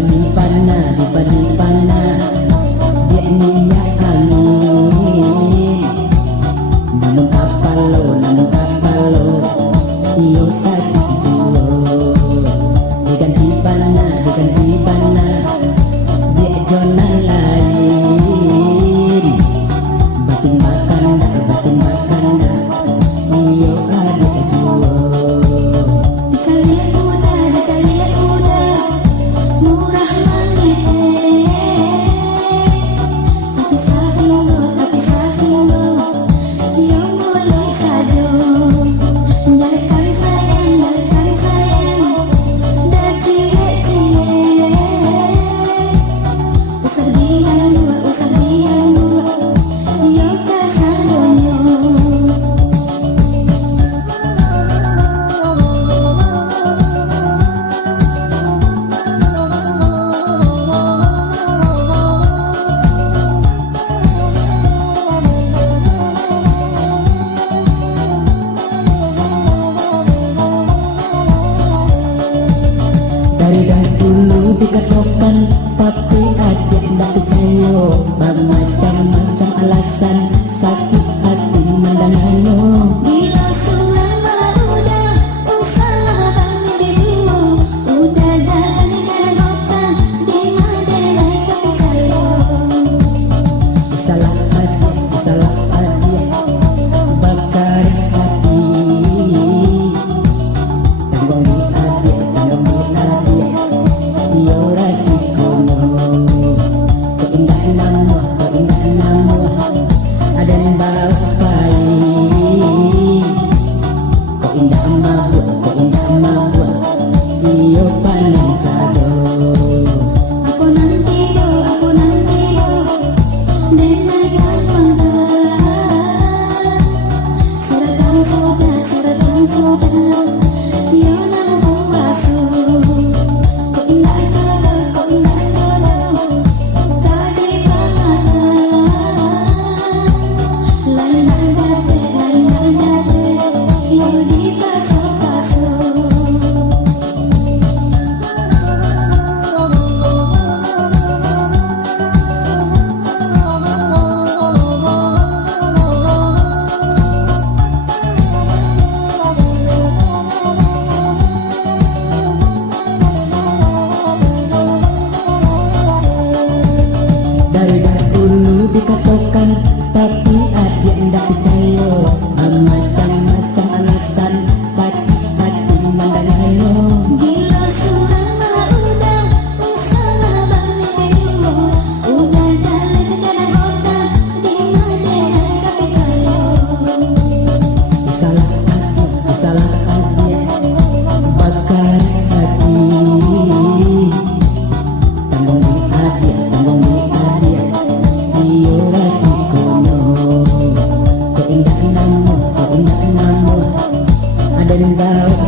Di pana dia minyak angin. Namun kapalo iyo sakit jiwa. Diganti pana dia jonan lain. Batin bakanda iyo ada jiwa. Dicalian udah murah mangete. Tapi sahindo iyo mulai sajo. Menjadikan sayang dah cie-cie. Usah diam dua iyo kasandonyo. Dari dahulu dikatakan tapi ada ndak percaya. Bermacam-macam alasan sakit hati mendangannya. Bila kurang mah udah usaha kami dulu. Udah jalan negara kota di Maderai kepercaya. Salah hati bakar hati. Tanggung di adik iyo rasikonya. Kau indah nama ada yang bau pahit. Kau indah mabuk iyo panen saja. Aku nanti do denai gampang. Suratan sudah iyo nang puasu. Kau indah jodoh kadi pangadan. Lain date iyo di paso-paso. Dari dahulu dikatakan tapi ada ndak percaya. Macam-macam alasan sakit hati mendangannya. Bila kurang mah udah usaha kami dulu. Udah jalan negara kota di Maderai kepercaya. Salah hati bakar hati. Tanggung di adik iyo rasikonya. Kau indah nama ada yang bau